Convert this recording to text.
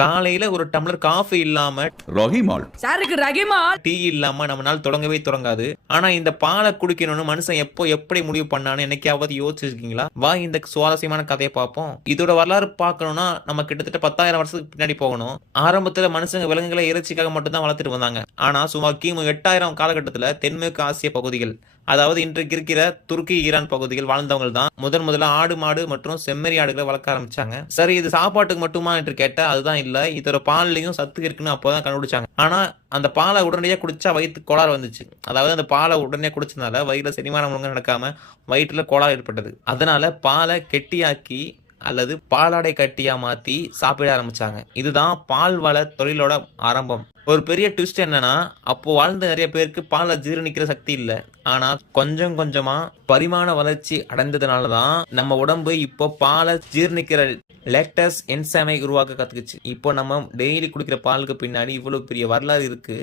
காலையில ஒரு tumbler coffee இல்லாம ரஹிமால் சாருக்கு ரகிமா டீ இல்லாம நம்மளால தொடங்கவே தொடங்காது. ஆனா இந்த பாலை குடிக்கணும்னு மனுஷன் எப்படி முடிவு பண்ணான்னு என்னைக்காவது யோசிச்சிருக்கீங்களா? வா இந்த சுவாரஸ்யமான கதையை பார்ப்போம். இதோட வரலாறு பார்க்கணும்னா நம்ம கிட்டத்தட்ட 10,000 வருஷத்துக்கு பின்னாடி போகணும். ஆரம்பத்துல மனுஷங்க விலங்குகளை இறைச்சிக்காக மட்டும்தான் வளர்த்துட்டு வந்தாங்க. ஆனா சுமார் கிமு 8000 காலகட்டத்துல தென்மேற்கு ஆசிய பகுதிகள், அதாவது இன்றைக்கு இருக்கிற துருக்கி, ஈரான் பகுதிகள் வாழ்ந்தவங்க தான் முதல்ல ஆடு மாடு மற்றும் செம்மறி ஆடுகளை வளர்க்க ஆரம்பிச்சாங்க. சரி, இது சாப்பாட்டுக்கு மட்டுமா என்று கேட்டா அதுதான் இல்ல. இதோட பால்லையும் சத்து இருக்குன்னு அப்போதான் கண்டுபிடிச்சாங்க. ஆனா அந்த பாலை உடனடியா குடிச்சா வயிற்று கோளாறு வந்துச்சு. அதாவது அந்த பாலை உடனே குடிச்சதுனால வயிறுல செரிமானம் ஒழுங்கா நடக்காம வயிற்றுல கோளாறு ஏற்பட்டது. அதனால பாலை கெட்டியாக்கி அல்லது பாலாடை கட்டியா மாத்தி சாப்பிட ஆரம்பிச்சாங்க. இதுதான் பால் வள தொழிலோட ஆரம்பம். ஒரு பெரிய ட்விஸ்ட் என்னன்னா, அப்போ வாழ்ந்த நிறைய பேருக்கு பாலை ஜீரணிக்கிற சக்தி இல்ல. ஆனா கொஞ்சம் கொஞ்சமா பரிமாண வளர்ச்சி அடைந்ததுனாலதான் நம்ம உடம்பு இப்போ பாலை ஜீரணிக்கிற லேக்டஸ் என்சைமை உருவாக்க கத்துக்குச்சு. இப்போ நம்ம டெய்லி குடிக்கிற பாலுக்கு பின்னாடி இவ்வளவு பெரிய வரலாறு இருக்கு.